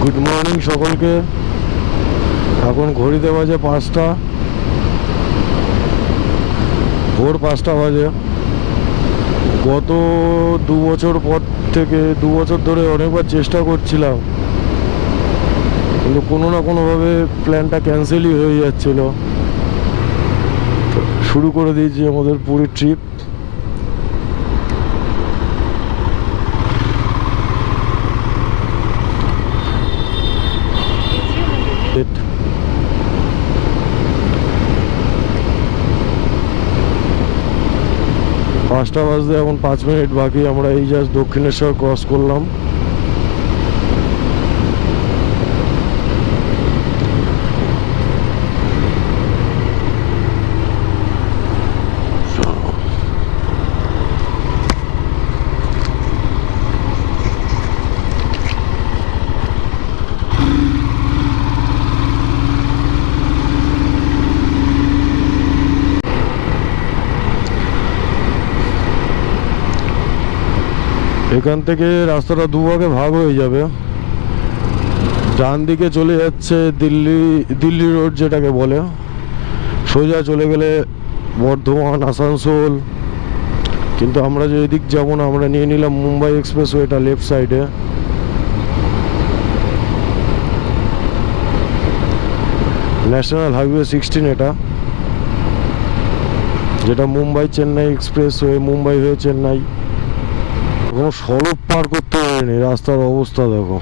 Good morning সকলকে। এখন ঘড়িতে বাজে 5টা, ভোর 5টা বাজে। গত 2 বছর পর থেকে 2 বছর ধরে অনেকবার চেষ্টা করছিলাম, কিন্তু কোনো না কোনোভাবে প্ল্যানটা ক্যান্সেলই হয়ে যাচ্ছিল। শুরু করে দিয়েছি আমাদের পুরীর ট্রিপ। পাঁচটা বাজতে এখন 5 মিনিট বাকি। আমরা এই জাস্ট দক্ষিণেশ্বর ক্রস করলাম। এখান থেকে রাস্তাটা দুভাগে ভাগ হয়ে যাবে। ডান দিকে চলে যাচ্ছে দিল্লি রোড, যেটাকে বলে। সোজা চলে গেলে বর্ধমান, আসানসোল। কিন্তু আমরা যে এদিক যাবো না, আমরা নিয়ে নিলাম মুম্বাই এক্সপ্রেসওয়েটা লেফট সাইডে। ন্যাশনাল হাইওয়ে 16 এটা, যেটা মুম্বাই চেন্নাই এক্সপ্রেসওয়ে, মুম্বাই হয়ে চেন্নাই। কোনো সড়ক পার করতে পারেনি, রাস্তার অবস্থা দেখো।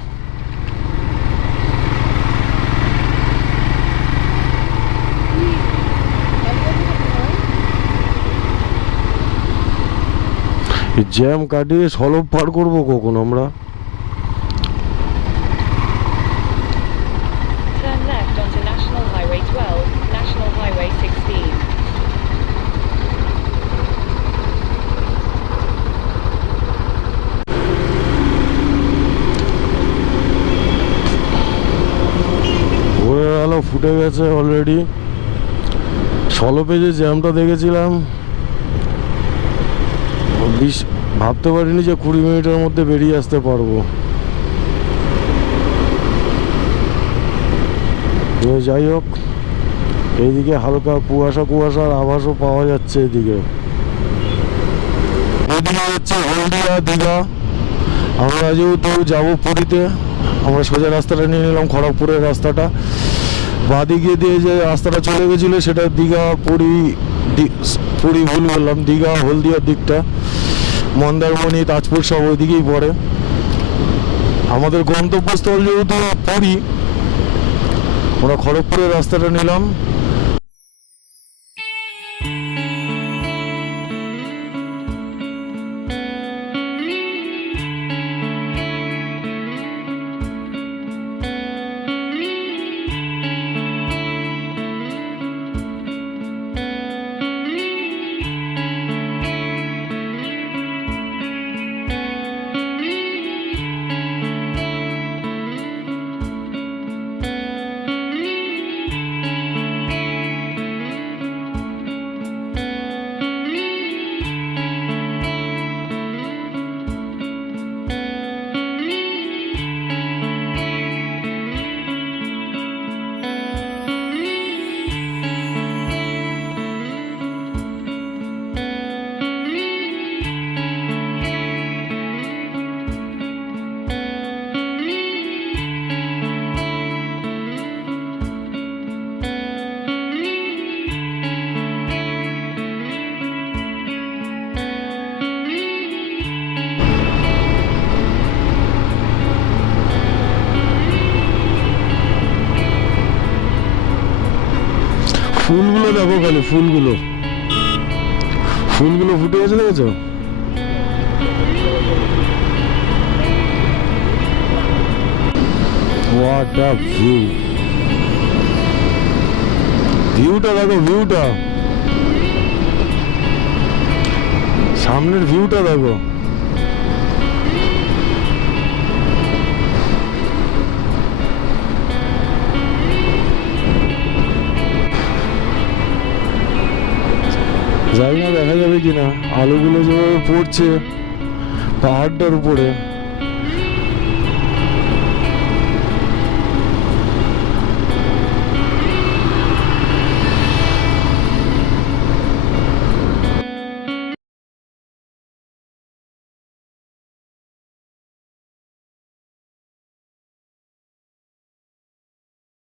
জ্যাম কাটিয়ে সড়ক পার করবো কখন আমরা? Turn left onto National Highway 12, National Highway 16. ভোরের আলো ফুটে গেছে অলরেডি। সলপে যে জ্যামটা দেখেছিলাম, ভাবতে পারিনি যে 20 মিনিটের মধ্যে বেরিয়ে আসতে পারবো। যাই হোক, এইদিকে হালকা কুয়াশার আভাসও পাওয়া যাচ্ছে। এদিকে হচ্ছে হলদিয়া, দীঘা। আমরা যেহেতু যাবো পুরীতে, আমরা সোজা রাস্তাটা নিয়ে নিলাম, খড়গপুরের রাস্তাটা। বাঁদিকে দিয়ে যে রাস্তাটা চলে গেছিলো সেটা দীঘা পুরী ভুল বললাম, দীঘা হলদিয়ার দিকটা, মন্দারমণি, তাজপুর সব ওইদিকেই পড়ে। আমাদের গন্তব্যস্থল যেহেতু পুরী, আমরা খড়গপুরের রাস্তাটা নিলাম। ফুলগুলো দেখো, খালি ফুলগুলো ফুটে গেছে, দেখেছো? হোয়াট আ ভিউটা দেখো, ভিউটা সামনের ভিউটা দেখো। জানি না দেখা যাবে কিনা, আলোগুলো যেভাবে পড়ছে পাহাড়টার উপরে।